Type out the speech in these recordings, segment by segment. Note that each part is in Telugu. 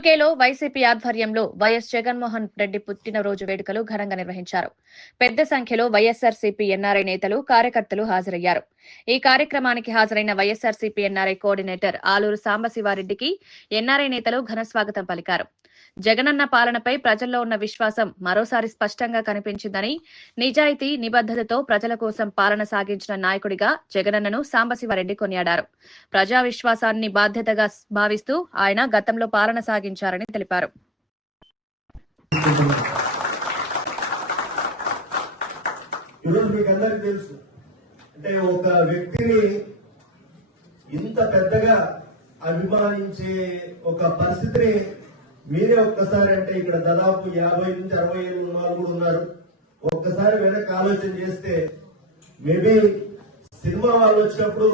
యూకేలో వైసీపీ ఆధ్వర్యంలో వైఎస్ జగన్మోహన్ రెడ్డి పుట్టినరోజు వేడుకలు ఘనంగా నిర్వహించారు. పెద్ద సంఖ్యలో వైఎస్సార్సీపీ ఎన్ఆర్ఐ నేతలు, కార్యకర్తలు హాజరయ్యారు. ఈ కార్యక్రమానికి హాజరైన వైఎస్సార్సీపీ ఎన్ఆర్ఐ కోఆర్డినేటర్ ఆలూరు సాంబశివారెడ్డికి ఎన్ఆర్ఐ నేతలు ఘనస్వాగతం పలికారు. జగనన్న పాలనపై ప్రజల్లో ఉన్న విశ్వాసం మరోసారి స్పష్టంగా కనిపించిందని, నిజాయితీ, నిబద్దతతో ప్రజల కోసం పాలన సాగించిన నాయకుడిగా జగనన్నను సాంబశివారెడ్డి కొనియాడారు. ప్రజా విశ్వాసాన్ని బాధ్యతగా భావిస్తూ ఆయన గతంలో పాలన సాగించారని తెలిపారు. అంటే ఒక వ్యక్తిని ఇంత పెద్దగా అభిమానించే ఒక పరిస్థితిని మీరే ఒక్కసారి, అంటే ఇక్కడ దాదాపు 50 నుంచి 60 ఏళ్ళు ఉన్న వాళ్ళు కూడా ఉన్నారు. ఒక్కసారి వెనక్కి ఆలోచన చేస్తే మేబీ సినిమా వాళ్ళు వచ్చినప్పుడు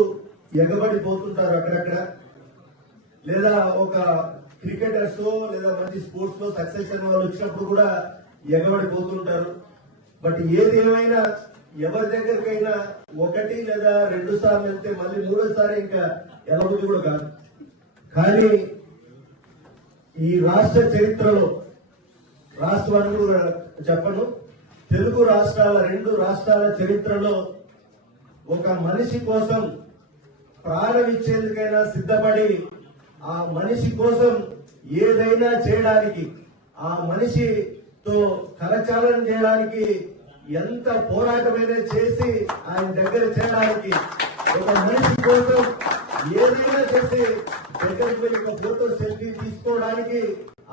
ఎగబడిపోతుంటారు అక్కడక్కడ, లేదా ఒక క్రికెటర్స్ లేదా మంచి స్పోర్ట్స్ లో సక్సెస్ అయిన వాళ్ళు వచ్చినప్పుడు కూడా ఎగబడిపోతుంటారు. బట్ ఏది ఏమైనా ఎవరి దగ్గరికైనా 1 లేదా 2 సార్లు వెళ్తే మళ్ళీ 3వ ఇంకా ఎలబుద్ధి కూడా కాదు. కానీ ఈ రాష్ట్ర చరిత్రలో, రాష్ట్రాన్ని కూడా చెప్పను, తెలుగు రాష్ట్రాల 2 రాష్ట్రాల చరిత్రలో ఒక మనిషి కోసం ప్రాణం ఇచ్చేందుకైనా సిద్ధపడి, ఆ మనిషి కోసం ఏదైనా చేయడానికి, ఆ మనిషితో కరచాలనం చేయడానికి ఎంత పోరాటమైనా చేసి ఆయన దగ్గర చేయడానికి, ఒక మనిషి కోసం ఏదైనా చేసి దగ్గరికి వెళ్ళి ఒక ఫోటో సెల్ఫీ తీసుకోవడానికి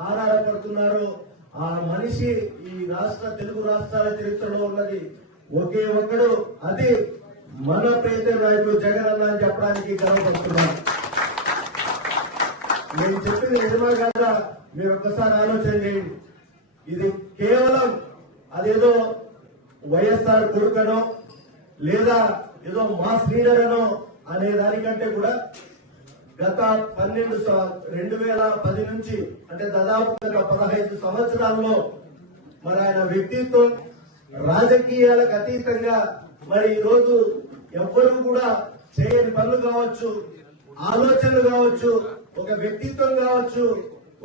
ఆధారపడుతున్నారు. ఆ మనిషి ఈ తెలుగు రాష్ట్రాల చరిత్రలో ఉన్నది ఒకే ఒక్కడు, అది మన ప్రీత నాయకుడు జగనన్న అని చెప్పడానికి గర్వపడుతున్నారు. నేను చెప్పింది నిజమా కాదా మీరు ఒక్కసారి ఆలోచన చేయండి. ఇది కేవలం అదేదో వైఎస్ఆర్ కొడుకనో లేదా ఏదో మాస్ లీడర్ అనో అనే దానికంటే కూడా గత 2010 నుంచి, అంటే దాదాపు 15 సంవత్సరాల్లో మరి ఆయన వ్యక్తిత్వం రాజకీయాలకు అతీతంగా మరి ఈరోజు ఎవ్వరూ కూడా చేయని పనులు కావచ్చు, ఆలోచనలు కావచ్చు, ఒక వ్యక్తిత్వం కావచ్చు,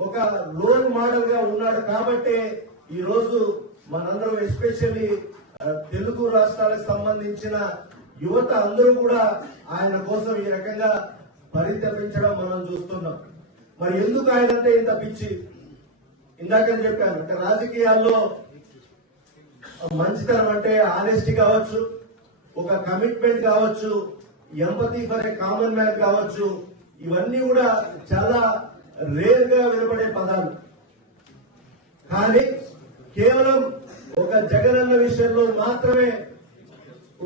ఒక రోల్ మోడల్ గా ఉన్నాడు. కాబట్టి ఈ రోజు మనందరం ఎస్పెషల్లీ తెలుగు రాష్ట్రాలకు సంబంధించిన యువత అందరూ కూడా ఆయన కోసం ఈ రకంగా పరితపించడం మనం చూస్తున్నాం. మరి ఎందుకు ఆయనంటే ఇంత పిచ్చి? ఇందాకని చెప్పాను, అంటే రాజకీయాల్లో మంచితనం అంటే ఆనెస్టీ కావచ్చు, ఒక కమిట్మెంట్ కావచ్చు, empathy for a common man కావచ్చు, ఇవన్నీ కూడా చాలా రేర్ గా వినపడే పదాలు. కానీ కేవలం ఒక జగనన్న విషయంలో మాత్రమే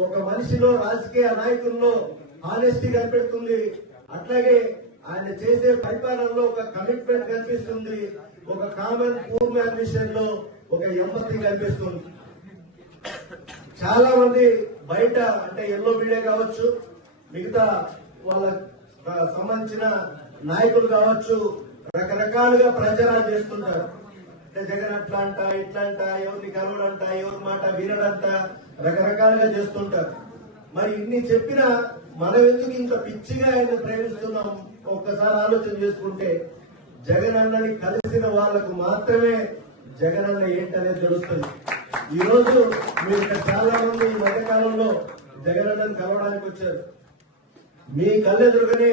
ఒక మనిషిలో, రాజకీయ నాయకుల్లో ఆనెస్టీ కనిపెడుతుంది. అట్లాగే ఆయన చేసే పరిపాలనలో ఒక కమిట్మెంట్ కనిపిస్తుంది. ఒక కామన్ పూర్ మ్యాన్ విషయంలో ఒక ఎంపతి కనిపిస్తుంది. చాలా మంది బయట, అంటే ఎల్లో మీడియా కావచ్చు, మిగతా వాళ్ళ సంబంధించిన నాయకులు కావచ్చు, రకరకాలుగా ప్రచారాలు చేస్తుంటారు. అంటే జగన్ అట్లా అంట, ఇట్లా అంట, ఎవరిని కలవడంట, ఎవరి మాట వినడంట, రకరకాలుగా చేస్తుంటారు. మరి ఇన్ని చెప్పినా మనం ఎందుకు ఇంత పిచ్చిగా ఆయన ప్రేమిస్తున్నాం? ఒక్కసారి ఆలోచన చేసుకుంటే జగన్ అన్నని కలిసిన వాళ్లకు మాత్రమే జగన్ అన్న ఏంటనేది తెలుస్తుంది. ఈ రోజు మీరు ఇక్కడ చాలా మంది ఈ మధ్యకాలంలో జగన్ అన్నని కలవడానికి వచ్చారు. మీ కళ్ళెదురుగానే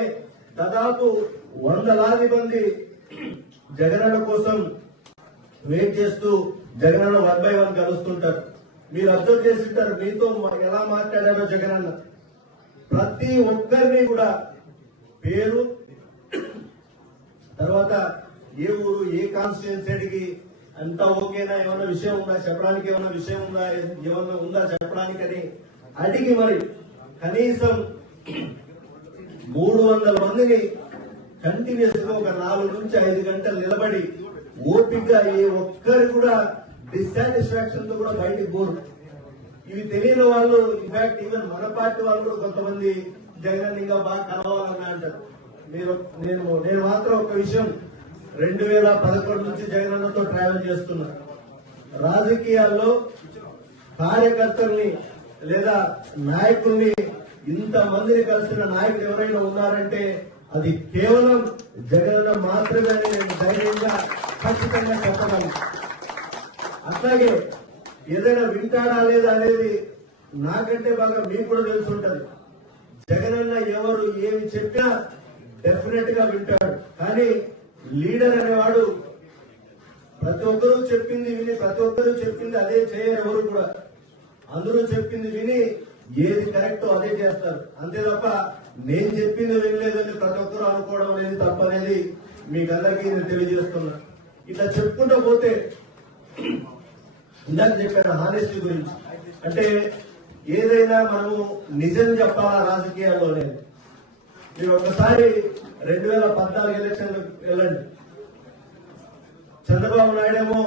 దాదాపు 100లాది మంది జగనన్న కోసం వెయిట్ చేస్తూ జగనన్న 1 by 1 కలుస్తుంటారు. మీరు అబ్జర్వ్ చేస్తుంటారు, మీతో ఎలా మాట్లాడారో జగనన్న. ప్రతి ఒక్కరిని కూడా పేరు, తర్వాత ఏ ఊరు, ఏ కాన్స్టిట్యున్సీ అడిగి అంతా ఓకేనా, ఏమన్నా విషయం ఉందా చెప్పడానికి, ఏమన్నా విషయం ఉందా, ఏమన్నా ఉందా చెప్పడానికి అని అడిగి మరి కనీసం 300 మందిని కంటిన్యూస్ గా ఒక 4 నుంచి 5 గంటలు నిలబడి ఓపికగా ఏ ఒక్కరు కూడా డిస్సాటిస్ఫాక్షన్ తో కూడా బయటికి పోరు. ఇవి తెలియని వాళ్ళు, ఇన్ఫాక్ట్ ఈవెన్ మన పార్టీ వాళ్ళు కూడా కొంతమంది జగన్ ఇంకా బాగా కలవాలని అంటారు. నేను మాత్రం ఒక విషయం, 2011 నుంచి జగనన్నతో ట్రావెల్ చేస్తున్నా. రాజకీయాల్లో కార్యకర్తల్ని లేదా నాయకుల్ని ఇంత మందిని కలిసిన నాయకులు ఎవరైనా ఉన్నారంటే అది కేవలం జగనన్న మాత్రమే అని నేను ధైర్యంగా ఖచ్చితంగా చెప్పగలను. అట్లాగే ఏదైనా వింటాడా లేదా అనేది నాకంటే బాగా మీకు కూడా తెలిసి ఉంటది. జగనన్న ఎవరు ఏమి చెప్పినా డెఫినెట్ గా వింటాడు. కానీ లీడర్ అనేవాడు ప్రతి ఒక్కరూ చెప్పింది విని ప్రతి ఒక్కరూ చెప్పింది అదే చేయరు. ఎవరు కూడా అందరూ చెప్పింది విని ఏది కరెక్టో అదే చేస్తారు. అంతే తప్ప నేను చెప్పింది వినలేదని ప్రతి ఒక్కరూ అనుకోవడం అనేది తప్పనేది మీకు అందరికీ నేను తెలియజేస్తున్నా. ఇట్లా చెప్పుకుంటూ పోతే ఇందాక చెప్పాను హానెస్టీ గురించి. అంటే ఏదైనా మనము నిజం చెప్పాలా రాజకీయాల్లోనే. మీరు ఒకసారి 2014 ఎలక్షన్ వెళ్ళండి. చంద్రబాబు నాయుడేమో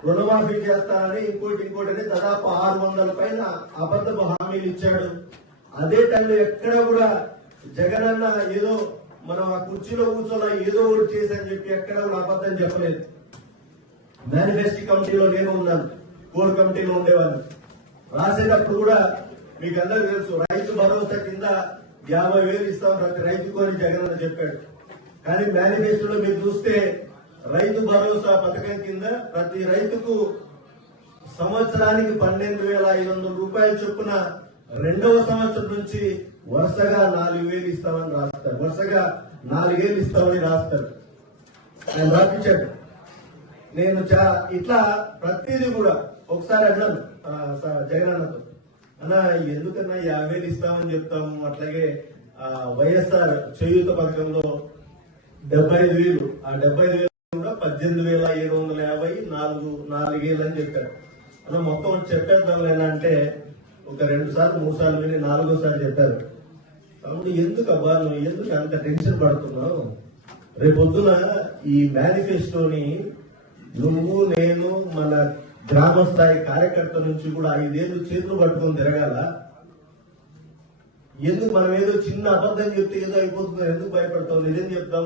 రుణమాఫీ చేస్తానని ఇంకోటి అని దాదాపు 600 పైన అబద్ధపు హామీలు ఇచ్చాడు. అదే టైంలో ఎక్కడ కూడా జగనన్న ఏదో మనం ఆ కుర్చీలో కూర్చోలా ఏదో ఒకటి చేశాని చెప్పి ఎక్కడ కూడా అబద్ధం చెప్పలేదు. మేనిఫెస్టో కమిటీలో నేను ఉన్నాను, కోర్ కమిటీలో ఉండేవాడిని. రాసేటప్పుడు కూడా మీకు అందరూ తెలుసు, రైతు భరోసా కింద 50,000 ఇస్తాం ప్రతి రైతుకు అని జగనన్న చెప్పాడు. కానీ మేనిఫెస్టోలో మీరు చూస్తే రైతు భరోసా పథకం కింద ప్రతి రైతుకు సంవత్సరానికి 12,500 రూపాయలు చొప్పున 2వ సంవత్సరం నుంచి వరుసగా 4,000 ఇస్తామని రాస్తారు. వరుసగా 4,000 ఇస్తామని రాస్తారు. ఆయన రాపించాడు. నేను ఇట్లా ప్రతిదీ కూడా ఒకసారి అన్నాను జగనన్నతో, అన్న ఎందుకన్నా 50,000 ఇస్తామని చెప్తాము, అట్లాగే వైఎస్ఆర్ చేయూత పథకంలో 75,000 ఆ 75,000 కూడా 18,750 4,000 అని చెప్పారు. అన్న మొత్తం చెప్పేద్దాం అంటే ఒక 2 సార్లు 3 సార్లు విని 4వ సారి చెప్పారు. తమ్ముడు ఎందుకు అబ్బా నువ్వు ఎందుకు అంత టెన్షన్ పడుతున్నావు? రేపొద్దున ఈ మేనిఫెస్టోని నువ్వు నేను మన గ్రామ స్థాయి కార్యకర్త నుంచి కూడా 5 ఏళ్ళు చేతులు పట్టుకొని తిరగాల. ఎందుకు మనం ఏదో చిన్న అబద్ధం చెప్తే ఏదో అయిపోతుందో ఎందుకు భయపడతాం? నిజం చెప్తాం,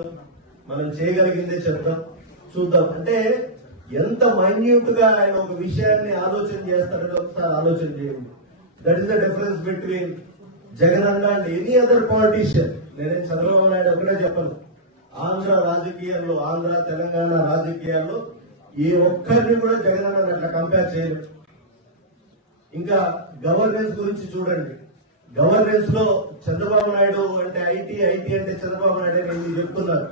మనం చేయగలిగిందే చెప్తాం, చూద్దాం. అంటే ఎంత మైన్యూట్ గా ఆయన ఒక విషయాన్ని ఆలోచన చేస్తారని ఒకసారి ఆలోచన చేయండి. That is the difference between Jagananna and any other politician. నేనేం చంద్రబాబు నాయుడు ఒకటే చెప్పను, ఆంధ్ర రాజకీయాల్లో, ఆంధ్ర తెలంగాణ రాజకీయాల్లో ఏ ఒక్కరిని కూడా జగనన్న అట్లా కంపేర్ చేయలేదు. ఇంకా గవర్నెన్స్ గురించి చూడండి. గవర్నెన్స్ లో చంద్రబాబు నాయుడు అంటే ఐటీ అంటే చంద్రబాబు నాయుడు అని ఎందుకు చెప్తున్నారు?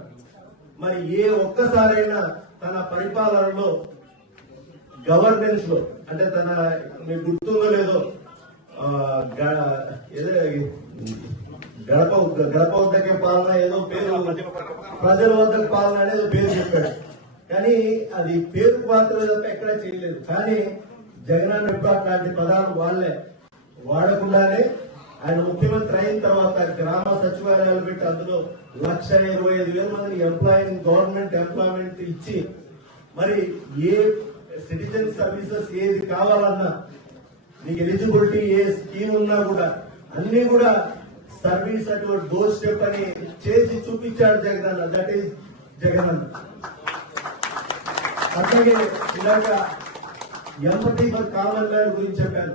మరి ఏ ఒక్కసారైనా తన పరిపాలనలో గవర్నెన్స్ లో అంటే మీకు గుర్తుందో లేదో గడప వద్దకే పాలన ఏదో పేరు, ప్రజల వద్దకు పాలన అనేది పేరు చెప్పాడు. కానీ అది పేరు పాత్ర తప్ప ఎక్కడా చేయలేదు. కానీ జగనన్న ఇప్పుడు అట్లాంటి పదాలు వాడకుండానే ఆయన ముఖ్యమంత్రి అయిన తర్వాత గ్రామ సచివాలయాలు పెట్టి అందులో 1,25,000 మందిని గవర్నమెంట్ ఎంప్లాయ్మెంట్ ఇచ్చి మరి ఏ సిటిజన్ సర్వీసెస్ ఏది కావాలన్నా మీకు ఎలిజిబిలిటీ ఏ స్కీమ్ ఉన్నా కూడా అన్ని కూడా సర్వీస్ అటు డోర్ స్టెప్ అని చేసి చూపించాడు జగనన్న. That is Jagananna. అట్లాగే ఇలాగ ఎంపతి ఫర్ కామన్ మ్యాన్ గురించి చెప్పాను.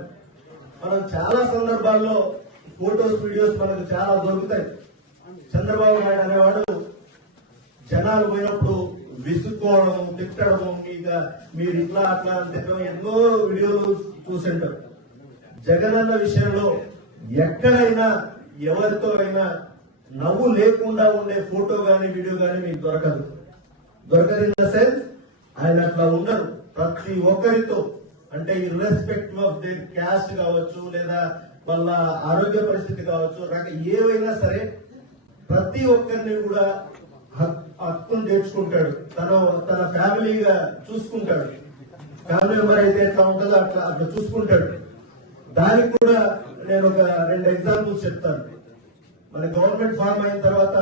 మనం చాలా సందర్భాల్లో ఫోటోస్ వీడియోస్ మనకు చాలా దొరుకుతాయి. చంద్రబాబు నాయుడు అనేవాడు జనాలు పోయినప్పుడు విసుక్కోవడం, తిట్టడము, మీరు ఇట్లా అట్లా అని తిట్టడం ఎన్నో వీడియోలు చూసింటారు. జగనన్న విషయంలో ఎక్కడైనా ఎవరితో అయినా నవ్వు లేకుండా ఉండే ఫోటో గానీ వీడియో గానీ మీకు దొరకదు. ఇన్ ద సెన్స్ ఆయన అట్లా ఉండరు. ప్రతి ఒక్కరితో అంటే ఇర్రెస్పెక్టివ్ ఆఫ్ దేర్ క్యాస్ట్ కావచ్చు, లేదా వాళ్ళ ఆరోగ్య పరిస్థితి కావచ్చు, ఏవైనా సరే ప్రతి ఒక్కరిని కూడా హక్కును తెచ్చుకుంటాడు. తన ఫ్యామిలీగా చూసుకుంటాడు. ఫ్యామిలీ మెంబర్ అయితే ఎట్లా ఉంటుందో అట్లా చూసుకుంటాడు. దానికి కూడా నేను ఒక 2 ఎగ్జాంపుల్స్ చెప్తాను. మన గవర్నమెంట్ ఫార్మ్ అయిన తర్వాత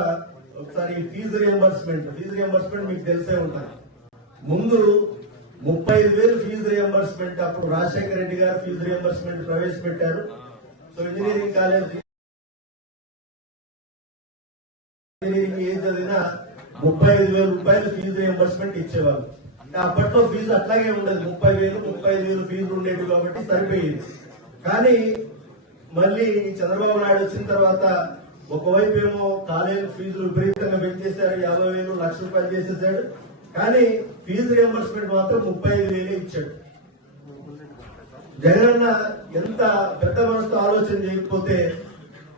ఒకసారి ఫీజు రియంబర్స్మెంట్ మీకు తెలిసే ఉంటాయి. ముందు 35,000 ఫీజు రియంబర్స్మెంట్ అప్పుడు రాజశేఖర రెడ్డి గారు ఫీజు రియంబర్స్మెంట్ ప్రవేశపెట్టారు. సో ఇంజనీరింగ్ కాలేజ్ ఏం చదివినా 35,000 రూపాయలు ఫీజు రియంబర్స్మెంట్ ఇచ్చేవాళ్ళు. అప్పట్లో ఫీజు అట్లాగే ఉండదు, 35,000 ఫీజులు ఉండేవి కాబట్టి సరిపోయేది. కానీ మళ్ళీ చంద్రబాబు నాయుడు వచ్చిన తర్వాత ఒకవైపు ఏమో కాలేజ్ ఫీజులు విపరీతంగా పెంచేశారు, 50,000 లక్ష రూపాయలు చేసేసాడు. కానీ ఫీజు రియంబర్స్మెంట్ మాత్రం 35,000 ఇచ్చాడు. జగనన్న ఎంత పెద్ద మనసుతో ఆలోచన చేయకపోతే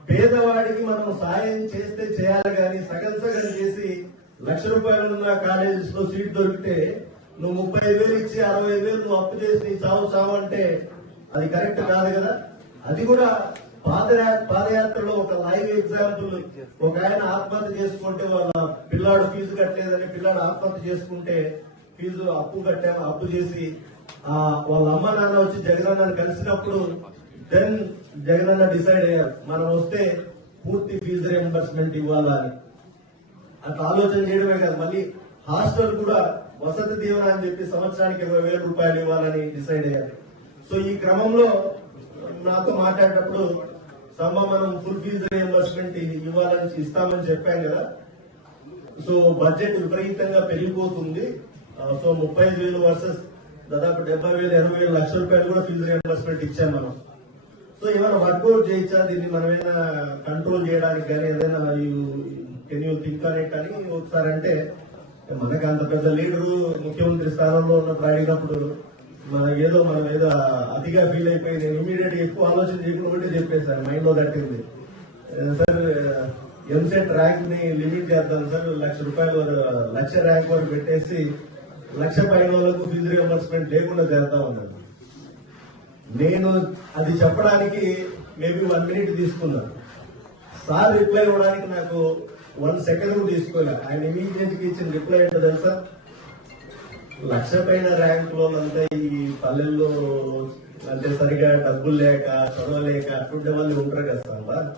పేదవాడికి మనం సాయం చేస్తే చేయాలి కానీ సగం చేసి 1,00,000 రూపాయలు ఉన్న కాలేజెస్ లో సీట్ దొరికితే నువ్వు 35,000 ఇచ్చి 65,000 నువ్వు అప్పు చేసి నీ చావు అంటే అది కరెక్ట్ కాదు కదా. అది కూడా పాదయాత్రలో ఒక లైవ్ ఎగ్జాంపుల్, ఒక ఆయన ఆత్మహత్య చేసుకుంటే వాళ్ళ పిల్లాడు ఫీజు కట్టలేదని పిల్లాడు ఆత్మహత్య చేసుకుంటే ఫీజు అప్పు చేసి వాళ్ళ అమ్మ నాన్న వచ్చి జగనన్న కలిసినప్పుడు దెన్ జగనన్న డిసైడ్ అయ్యారు మనం వస్తే పూర్తి ఫీజు రియంబర్స్మెంట్ ఇవ్వాలని. అట్లా ఆలోచన చేయడమే కాదు, మళ్ళీ హాస్టల్ కూడా వసతి దీవెన అని చెప్పి సంవత్సరానికి 20,000 రూపాయలు ఇవ్వాలని డిసైడ్ అయ్యారు. సో ఈ క్రమంలో నాతో మాట్లాడేటప్పుడు మనం ఫుల్ ఫీజు రియంబర్స్మెంట్ ఇవ్వాలని ఇస్తామని చెప్పాం కదా. సో బడ్జెట్ విపరీతంగా పెరిగిపోతుంది. సో 35,000 వర్సెస్ దాదాపు 70,000, 80,000 లక్షల రూపాయలు కూడా ఫీజు రియంబర్స్మెంట్ ఇచ్చాం మనం. సో ఏమైనా వర్కౌట్ చేయొచ్చా, దీన్ని మనం ఏమైనా కంట్రోల్ చేయడానికి కానీ ఏదైనా కెన్ యూ థింక్ అనే కానీ ఒకసారి అంటే మనకు అంత పెద్ద లీడరు ముఖ్యమంత్రి స్థానంలో ఉన్నప్పుడు అడిగినప్పుడు మనం ఏదో అతిగా ఫీల్ అయిపోయి నేను ఇమీడియట్ ఎక్కువ ఆలోచన చేయకుండా చెప్పేశాను, మైండ్ లో తట్టింది. సార్ ఎంసెట్ ర్యాంక్ ని లిమిట్ చేద్దాం సార్, 1,00,000 రూపాయలు 1,00,000 ర్యాంక్ వరకు పెట్టేసి 1,00,000 పైన వాళ్ళకు ఫీజు రియంబర్స్మెంట్ లేకుండా చేద్దాం అన్నాను. నేను అది చెప్పడానికి మేబీ 1 మినిట్ తీసుకున్నాను. సార్ రిప్లై ఇవ్వడానికి నాకు 1 సెకండ్ కూడా తీసుకోలే. ఆయన ఇమీడియట్ గా ఇచ్చిన రిప్లై ఏంటో తెలుసా, 1,00,000 పైన ర్యాంక్ లో అంతా ఈ పల్లెల్లో అంటే సరిగా డబ్బులు లేక చదవలేక అటువంటి వాళ్ళు ఉంటారు కదా సార్,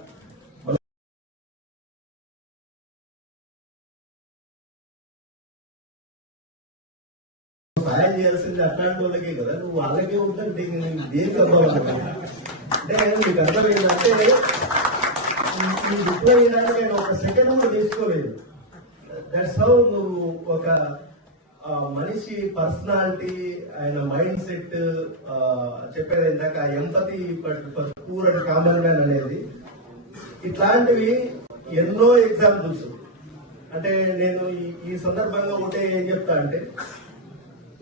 సాయం చేయాల్సింది అట్లాంటి వాళ్ళకే కదా, నువ్వు వాళ్ళకే ఉంటుంటే దేనికి అవ్వాలంటే మీకు అర్థమైందంటే ఈ రిప్లై చేయడానికి నేను 1 సెకండ్ కూడా తీసుకోలేదు. దట్స్ హౌ నువ్వు ఒక మనిషి పర్సనాలిటీ, ఆయన మైండ్ సెట్ చెప్పేది ఇందాక empathy for poor and common man అనేది. ఇట్లాంటివి ఎన్నో ఎగ్జాంపుల్స్. అంటే నేను ఈ సందర్భంగా ఉంటే ఏం చెప్తా అంటే,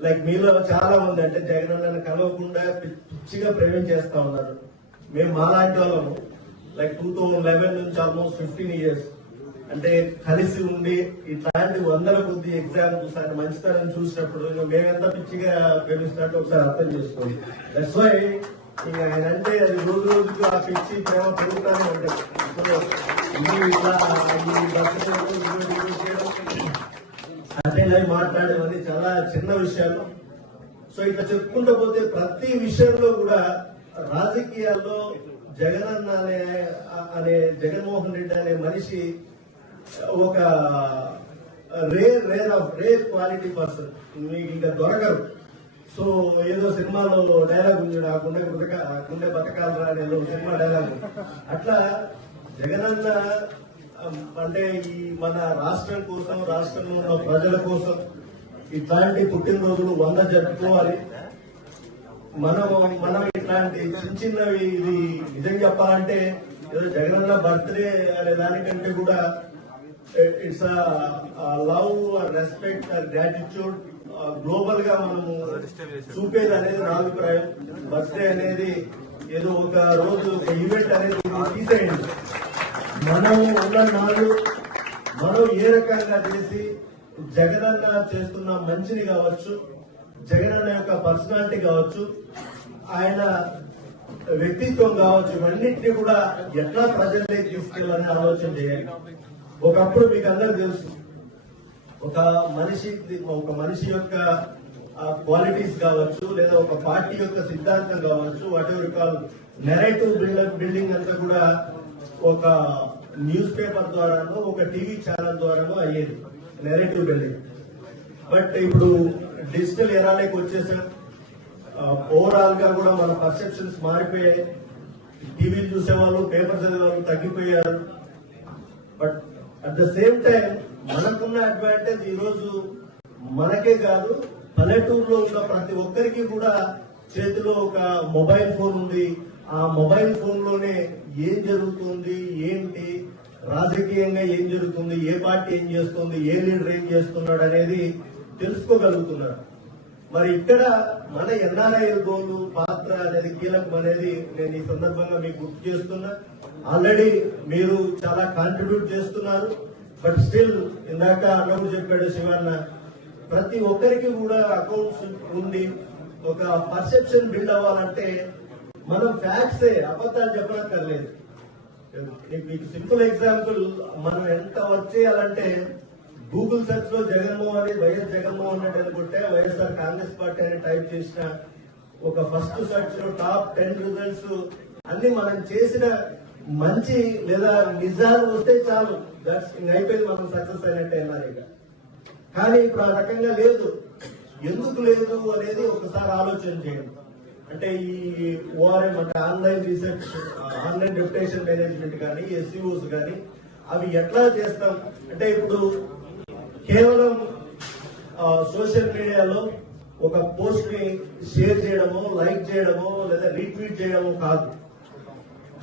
లైక్ మీలో చాలా మంది అంటే జగనన్నను కలవకుండా పిచ్చిగా ప్రేమించేస్తా ఉన్నారు. మేము మాలాంటి వాళ్ళము లైక్ 2011 నుంచి ఆల్మోస్ట్ 15 years అంటే కలిసి ఉండి ఇట్లాంటి 100 కొద్ది ఎగ్జాంపుల్స్ ఆయన మంచితనం చూసినప్పుడు మేమెంత పిచ్చిగా ప్రేమిస్తున్నట్టు ఒకసారి అర్థం చేసుకోండి. దట్స్ వై ఆయన అంటే అది రోజు రోజుకు ఆ పిచ్చి ప్రేమ పెరుగుతానే ఉంటుంది. అంటే మాట్లాడేవన్నీ చాలా చిన్న విషయాలు. సో ఇట్లా చెప్పుకుంటూ పోతే ప్రతి విషయంలో కూడా రాజకీయాల్లో జగనన్న అనే జగన్మోహన్ రెడ్డి అనే మనిషి ఒక రేర్ క్వాలిటీ పర్సన్, మీకు ఇంకా దొరకరు. సో ఏదో సినిమాలో డైలాగ్ ఉంది, ఆ గుండె బతకాలరా అనేది సినిమా డైలాగ్. అట్లా జగనన్న అంటే ఈ మన రాష్ట్రం కోసం, రాష్ట్రంలో ఉన్న ప్రజల కోసం ఇట్లాంటి పుట్టినరోజులు 100 జరుపుకోవాలి. మనం ఇట్లాంటి చిన్నవి ఇది నిజం చెప్పాలంటే ఏదో జగనన్న బర్త్డే అనే దానికంటే కూడా it's love, respect, gratitude global గా మనము చూపేది అనేది నా అభిప్రాయం. బర్త్డే అనేది ఏదో ఒక రోజు ఒక ఈవెంట్ అనేది తీసేయండి. మనం ఉన్న నాడు మనం ఏ రకంగా చేసి జగనన్న చేస్తున్న మంచిని కావచ్చు, జగనన్న యొక్క పర్సనాలిటీ కావచ్చు, ఆయన వ్యక్తిత్వం కావచ్చు, ఇవన్నింటినీ కూడా ఎట్లా ప్రజల్లోకి తీసుకెళ్లాలని ఆలోచన చేయాలి. ఒకప్పుడు మీకు అందరూ తెలుసు, ఒక మనిషి యొక్క క్వాలిటీస్ కావచ్చు, లేదా ఒక పార్టీ యొక్క సిద్ధాంతం కావచ్చు, what ever call narrative building అంతా కూడా ఒక న్యూస్ పేపర్ ద్వారానో ఒక టీవీ ఛానల్ ద్వారానో అయ్యేది నెరేటివ్ బిల్డింగ్. బట్ ఇప్పుడు డిజిటల్ ఎరాలోకి వచ్చేసాం. ఓవరాల్ గా కూడా మన పర్సెప్షన్స్ మారిపోయాయి. టీవీలు చూసేవాళ్ళు, పేపర్ చదివేవాళ్ళు తగ్గిపోయారు. But at the same time మనకున్న అడ్వాంటేజ్ ఈ రోజు మనకే కాదు, పల్లెటూరులో ఉన్న ప్రతి ఒక్కరికి కూడా చేతిలో ఒక మొబైల్ ఫోన్ ఉంది. ఆ మొబైల్ ఫోన్ లోనే ఏం జరుగుతుంది, ఏంటి, రాజకీయంగా ఏం జరుగుతుంది, ఏ పార్టీ ఏం చేస్తుంది, ఏ లీడర్ ఏం చేస్తున్నాడు అనేది తెలుసుకోగలుగుతున్నారు. మరి ఇక్కడ మన ఎన్ఆర్ఐ గోలు పాత్ర అనేది కీలకం అనేది నేను ఈ సందర్భంగా మీకు గుర్తు చేస్తున్నా. ఆల్రెడీ మీరు చాలా కాంట్రిబ్యూట్ చేస్తున్నారు. బట్ స్టిల్ ఇందాక అన్నప్పుడు చెప్పాడు శివన్న, ప్రతి ఒక్కరికి కూడా అకౌంట్స్ ఉంది. ఒక పర్సెప్షన్ బిల్డ్ అవ్వాలంటే మనం ఫ్యాక్ట్సే, అబద్ధాలు చెప్పనక్కర్లేదు. మీకు సింపుల్ ఎగ్జాంపుల్, మనం ఎంత వర్క్ చేయాలంటే గూగుల్ సెర్చ్ లో జగన్మోహన్ వైఎస్ జగన్మోహన్ రెడ్డి అనుకుంటే వైఎస్ఆర్ కాంగ్రెస్ పార్టీ అని టైప్ చేసిన ఒక ఫస్ట్ సెర్చ్ లో టాప్ 10 రిజల్ట్స్ అన్ని మనం చేసిన మంచి లేదా నిజాలు వస్తే చాలు, దట్స్ అయిపోయింది, మనం సక్సెస్ అయినట్టే అన్నారు. కానీ ఇప్పుడు ఆ రకంగా లేదు. ఎందుకు లేదు అనేది ఒకసారి ఆలోచన చేయండి. అంటే ఈ ఓఆర్ఎం అంటే online research, online reputation management కానీ, ఎస్ఈఓస్ కానీ అవి ఎట్లా చేస్తాం అంటే ఇప్పుడు కేవలం సోషల్ మీడియాలో ఒక పోస్ట్ ని షేర్ చేయడమో, లైక్ చేయడమో లేదా రీట్వీట్ చేయడమో కాదు.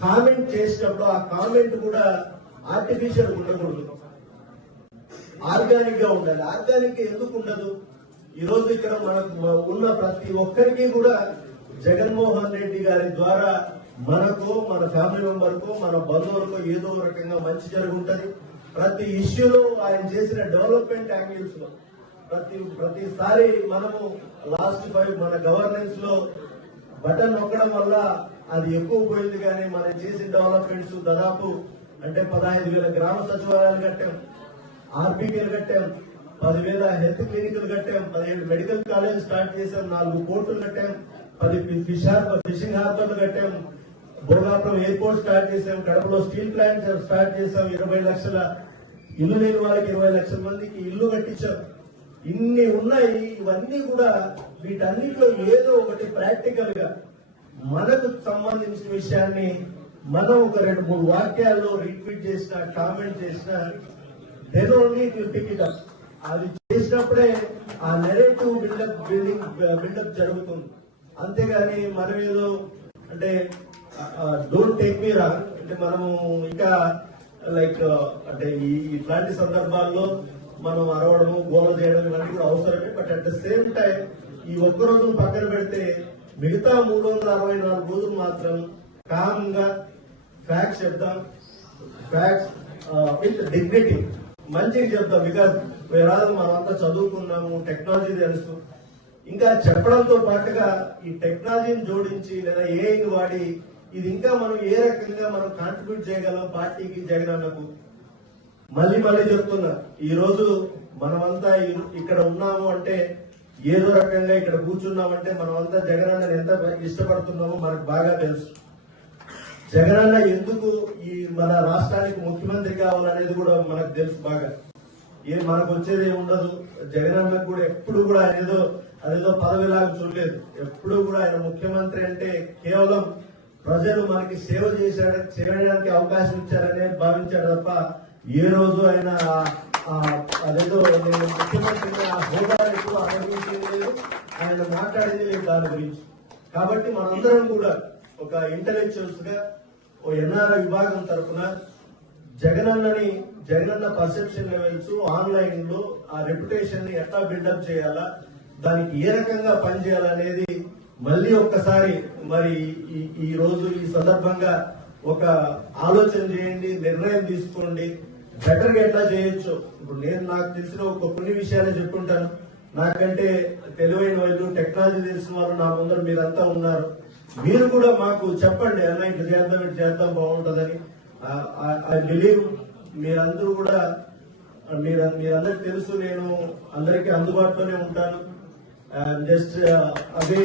కామెంట్ చేసినప్పుడు ఆ కామెంట్ కూడా ఆర్టిఫిషియల్ ఉండకూడదు, ఆర్గానిక్ గా ఉండాలి. ఆర్గానిక్ ఎందుకు ఉండదు? ఈ రోజు ఇక్కడ మనకు ఉన్న ప్రతి ఒక్కరికి కూడా జగన్మోహన్ రెడ్డి గారి ద్వారా మనకు, మన ఫ్యామిలీ మెంబర్కు, మన బంధువులకు ఏదో రకంగా మంచి జరుగుంటది. ప్రతి ఇష్యూలో ఆయన చేసిన డెవలప్మెంట్ యాంగిల్స్ లో ప్రతిసారి మనము లాస్ట్ 5 మన గవర్నెన్స్ లో బటన్ నొక్కడం వల్ల అది ఎక్కువ పోయింది. కానీ మనం చేసిన డెవలప్మెంట్స్ దాదాపు అంటే 15,000 గ్రామ సచివాలయాలు కట్టాం, ఆర్బీకేలు కట్టాం, 10,000 హెల్త్ క్లినిక్లు కట్టాం, 17 మెడికల్ కాలేజ్ స్టార్ట్ చేశాం, 4 పోర్టులు కట్టాం, 10 ఫిషింగ్ హార్బర్లు కట్టాం, భోగాపురం ఎయిర్పోర్ట్ స్టార్ట్ చేశాం, కడపలో స్టీల్ ప్లాంట్ స్టార్ట్ చేశాం, 20 లక్షల ఇల్లు లేని వాళ్ళకి 20 లక్షల మందికి ఇల్లు కట్టించాం. ఇన్ని ఉన్నాయి. ఇవన్నీ కూడా వీటన్నిటిలో ఏదో ఒకటి ప్రాక్టికల్ గా మనకు సంబంధించిన విషయాన్ని మనం ఒక 2-3 వాక్యాల్లో రిట్వీట్ చేసిన, కామెంట్ చేసిన, then only it will pick it up. అది చేసినప్పుడే ఆ నెరేటివ్ బిల్డప్ జరుగుతుంది. అంతేగాని మనం ఏదో అంటే డోంట్ టేక్ మీ రాంగ్ అంటే మనము ఇంకా లైక్ అంటే ఇట్లాంటి సందర్భాల్లో మనం అరవడము, గోల చేయడం ఇవన్నీ కూడా అవసరమే. But at the same time ఈ ఒక్క రోజును పక్కన పెడితే మిగతా 364 రోజులు మాత్రం కామ్ గా ఫ్యాక్ట్స్ చెప్దాం, ఫ్యాక్ట్స్ విత్ డిగ్నిటీ మంచిగా చెప్తాం. బికాజ్ వేరాదు మనమంతా చదువుకున్నాము, టెక్నాలజీ తెలుసు. ఇంకా చెప్పడంతో పాటుగా ఈ టెక్నాలజీని జోడించి లేదా ఏఐని వాడి ఇది ఇంకా మనం ఏ రకంగా మనం కాంట్రిబ్యూట్ చేయగలం పార్టీకి, జగనన్నకు. మళ్ళీ చెప్తున్నా, ఈ రోజు మనమంతా ఇక్కడ ఉన్నాము అంటే ఏదో రకంగా ఇక్కడ కూర్చున్నామంటే మనమంతా జగనన్నని ఎంత ఇష్టపడుతున్నామో మనకు బాగా తెలుసు. జగనన్న ఎందుకు ఈ మన రాష్ట్రానికి ముఖ్యమంత్రి కావాలనేది కూడా మనకు తెలుసు బాగా. మనకు వచ్చేది ఏముండదు. జగనన్నకు కూడా ఎప్పుడు కూడా ఆయన అదేదో పదవిలాగా చూడలేదు. ఎప్పుడు కూడా ఆయన ముఖ్యమంత్రి అంటే కేవలం ప్రజలు మనకి సేవ చేయడానికి అవకాశం ఇచ్చారనే భావించాడు తప్ప ఏ రోజు ఆయన అదేదో నేను ముఖ్యమంత్రిగా ఆ హోదా ఎక్కువ అనుభవించలేదు, ఆయన మాట్లాడేది లేదు దాని గురించి. కాబట్టి మనందరం కూడా ఒక ఇంటెలెక్చువల్స్ గా ఓ ఎన్ఆర్ఐ విభాగం తరఫున జగనన్న పర్సెప్షన్ లెవెల్స్ ఆన్లైన్ లో ఆ రెప్యుటేషన్ ని ఎట్లా బిల్డప్ చేయాలా, దానికి ఏ రకంగా పనిచేయాలనేది మళ్ళీ ఒక్కసారి మరి ఈ రోజు ఈ సందర్భంగా ఒక ఆలోచన చేయండి, నిర్ణయం తీసుకోండి. బెటర్ గా ఎట్లా చేయొచ్చు. ఇప్పుడు నేను నాకు తెలిసిన కొన్ని విషయాలే చెప్పుకుంటాను. నాకంటే తెలివైన వాళ్ళు, టెక్నాలజీ తెలిసిన వాళ్ళు నా ముందర మీరంతా ఉన్నారు. మీరు కూడా మాకు చెప్పండి, అన్న ఇట్లా చేద్దాం బాగుంటుందని. ఐ బిలీవ్ మీరందరూ కూడా మీరందరికి తెలుసు, నేను అందరికీ అందుబాటులోనే ఉంటాను. జస్ట్ అదే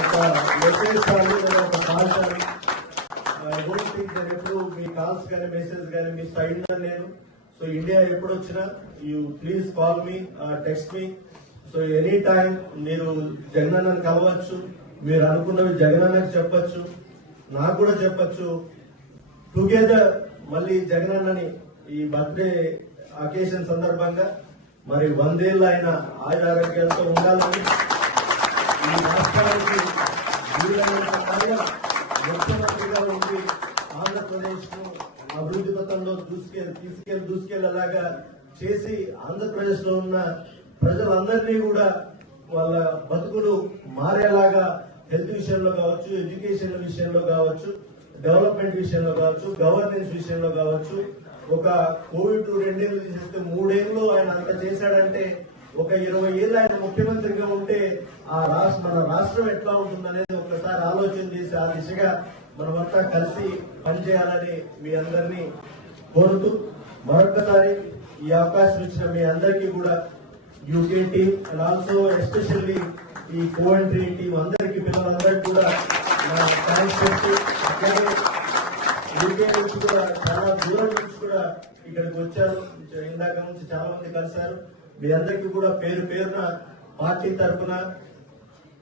ఒక మెసేజ్ కానీ లేదా ఒక కాల్ కానీ ఐ డోంట్ థింక్ నేను ఎప్పుడు మీ కాల్స్ కానీ మెసేజ్ కానీ మిస్ అయినా నేను. సో ఇండియా ఎప్పుడు వచ్చినా you please call me, text me. So any time మీరు జగనన్నని కలవచ్చు, మీరు అనుకున్నవి జగనన్నకి చెప్పచ్చు, నాకు కూడా చెప్పచ్చు. టుగెదర్ మళ్ళీ జగనన్నని ఈ బర్త్డే అకేషన్ సందర్భంగా మరి 100 ఏళ్ళు ఆయన ఆరోగ్యాలతో ఉండాలని, ఈ రాష్ట్రానికి వీలైనంత త్వరగా ముఖ్యమంత్రిగా ఉండి ఆంధ్రప్రదేశ్ ను అభివృద్ధి పథంలో దూసుకెళ్లేలాగా చేసి ఆంధ్రప్రదేశ్ లో ఉన్న ప్రజలందరినీ కూడా వాళ్ళ బతుకులు మారేలాగా హెల్త్ విషయంలో కావచ్చు, ఎడ్యుకేషన్ విషయంలో కావచ్చు, డెవలప్మెంట్ విషయంలో కావచ్చు, గవర్నెన్స్ విషయంలో కావచ్చు, ఒక కోవిడ్ 2 ఏళ్ళు చేస్తే 3 ఏళ్ళు ఆయన అంత చేశాడంటే ఒక 20 ఏళ్ళు ఆయన ముఖ్యమంత్రిగా ఉంటే మన రాష్ట్రం ఎట్లా ఉంటుందనేది ఒకసారి ఆలోచన చేసి ఆ దిశగా మనమంతా కలిసి పనిచేయాలని మీ అందరినీ కోరుతూ మరొకసారి ఈ అవకాశం ఇచ్చిన మీ అందరికీ కూడా UK team and also especially ఈ కోఎంట్రీ టీం అందరికీ పిల్లలందరికీ కూడా థ్యాంక్స్ చెప్తూ అట్లాగే యూకే నుంచి కూడా చాలా దూరం నుంచి కూడా ఇక్కడికి వచ్చారు. ఇందాక నుంచి చాలా మంది కలిశారు. మీ అందరికీ కూడా పేరున పార్టీ తరఫున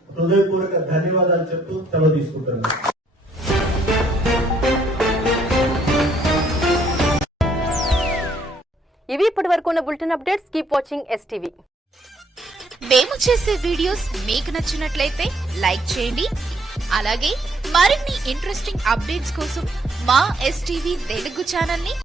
హృదయపూర్వక ధన్యవాదాలు చెప్తూ సెలవు తీసుకుంటున్నాను. ఇవి ఇప్పటి వరకు ఉన్న bulletin updates. Keep watching STV. మేము చేసే వీడియోస్ మీకు నచ్చినట్లయితే లైక్ చేయండి. అలాగే మరిన్ని ఇంట్రెస్టింగ్ అప్డేట్స్ కోసం మా STV తెలుగు ఛానల్ ని